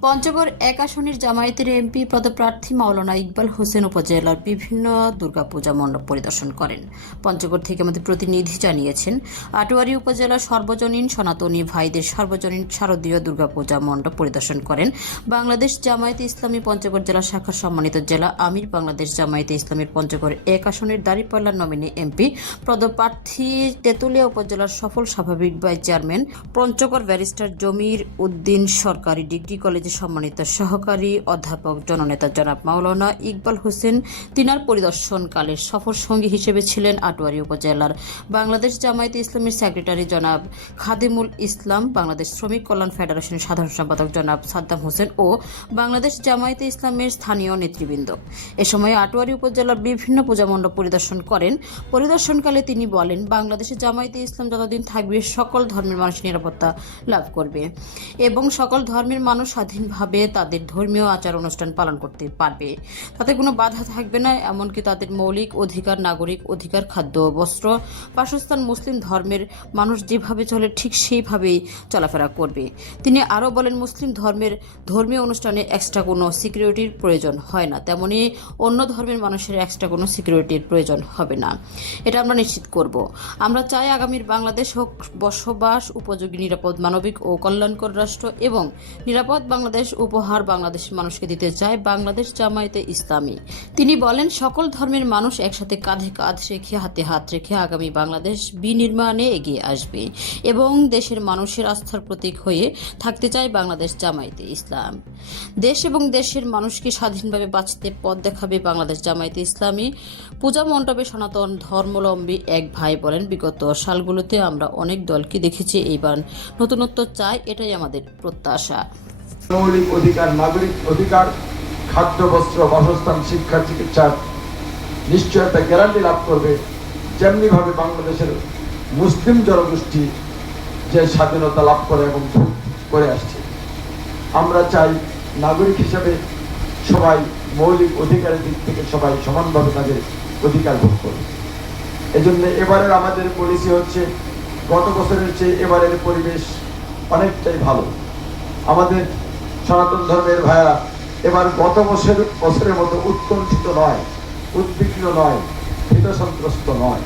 পঞ্চগড় এক আসনের জামায়াতের এমপি পদপ্রার্থী মাওলানা ইকবাল হোসেন উপজেলার বিভিন্ন দুর্গাপূজা মণ্ডপ পরিদর্শন করেন। পঞ্চগড় থেকে আমাদের প্রতিনিধি জানিয়েছেন, আটোয়ারি উপজেলার সর্বজনীন সনাতনী ভাইদের সর্বজনীন শারদীয় দুর্গাপূজা মণ্ডপ পরিদর্শন করেন বাংলাদেশ জামায়াতে ইসলামী পঞ্চগড় জেলা শাখার সম্মানিত জেলা আমির বাংলাদেশ জামায়াতে ইসলামের পঞ্চগড় এক আসনের দাঁড়িপাল্লার নমিনি এমপি পদপ্রার্থী তেঁতুলিয়া উপজেলার সফল স্বাভাবিক ভাইস চেয়ারম্যান পঞ্চগড় ব্যারিস্টার জমির উদ্দিন সরকারি ডিগ্রি কলেজের সম্মানিত সহকারী অধ্যাপক জননেতা জনাব মাওলানা ইকবাল হোসেন, তিনার পরিদর্শনকালে সফর সঙ্গী হিসেবে ছিলেন আটোয়ারি উপজেলার বাংলাদেশ জামায়াতে ইসলামের সেক্রেটারি জনাব খাদিমুল ইসলাম, বাংলাদেশ শ্রমিক কল্যাণ ফেডারেশনের সাধারণ সম্পাদক জনাব সাদ্দাম হোসেন ও বাংলাদেশ জামায়াতে ইসলামের স্থানীয় নেতৃবৃন্দ। এ সময় আটোয়ারি উপজেলার বিভিন্ন পূজা মণ্ডপ পরিদর্শন করেন। পরিদর্শনকালে তিনি বলেন বাংলাদেশের জামায়াতে ইসলাম যতদিন থাকবে, সকল ধর্মের মানুষ নিরাপত্তা লাভ করবে এবং সকল ধর্মের মানুষ স্বাধীনভাবে তাদের ধর্মীয় আচার অনুষ্ঠান পালন করতে পারবে। তাতে কোনো বাধা থাকবে না, এমনকি তাদের মৌলিক অধিকার, নাগরিক অধিকার, খাদ্য, বস্ত্র, বাসস্থান, মুসলিম ধর্মের মানুষ যেভাবে চলে ঠিক সেইভাবেই চলাফেরা করবে। তিনি আরও বলেন, মুসলিম ধর্মের ধর্মীয় অনুষ্ঠানে এক্সট্রা কোনো সিকিউরিটির প্রয়োজন হয় না। তেমনি অন্য ধর্মের মানুষের এক্সট্রা কোনো সিকিউরিটির প্রয়োজন হবে না। এটা আমরা নিশ্চিত করব। আমরা চাই আগামীর বাংলাদেশ হোক বসবাস, উপযোগী, নিরাপদ, মানবিক ও কল্যাণকর রাষ্ট্র এবং নিরাপদ বাংলাদেশ উপহার বাংলাদেশের মানুষকে দিতে চায় বাংলাদেশ জামায়াতে ইসলামী। তিনি বলেন, সকল ধর্মের মানুষ একসাথে কাঁধে কাঁধ রেখে, হাতে হাত রেখে আগামী বাংলাদেশ বিনির্মাণে এগিয়ে আসবে এবং দেশের মানুষের আস্থার প্রতীক হয়ে থাকতে চায় বাংলাদেশ জামায়াতে ইসলাম। দেশ এবং দেশের মানুষকে স্বাধীনভাবে বাঁচতে পথ দেখাবে বাংলাদেশ জামায়াতে ইসলামী। পূজা মণ্ডপে সনাতন ধর্মলম্বী এক ভাই বলেন, বিগত সালগুলোতে আমরা অনেক দলকে দেখেছি, এইবার নতুনত্ব চাই এটাই আমাদের প্রত্যাশা। মৌলিক অধিকার, নাগরিক অধিকার, খাদ্য, বস্ত্র, বাসস্থান, শিক্ষা চিকিৎসার নিশ্চয়তা গ্যারান্টি লাভ করবে। যেমনিভাবে বাংলাদেশের মুসলিম জনগোষ্ঠী যে স্বাধীনতা লাভ করে এবং করে আসছে। আমরা চাই নাগরিক হিসেবে সবাই মৌলিক অধিকারের দিক থেকে সবাই সমানভাবে তাদের অধিকার ভোগ করবে এজন্য এবারের আমাদের পলিসি হচ্ছে, গত বছরের চেয়ে এবারের পরিবেশ অনেকটাই ভালো। আমাদের সনাতন ধর্মের ভাইয়া এবার গত বছর বছরের মতো উৎকণ্ঠিত নয়, উদ্বিগ্ন নয় ভীত সন্ত্রস্ত নয়।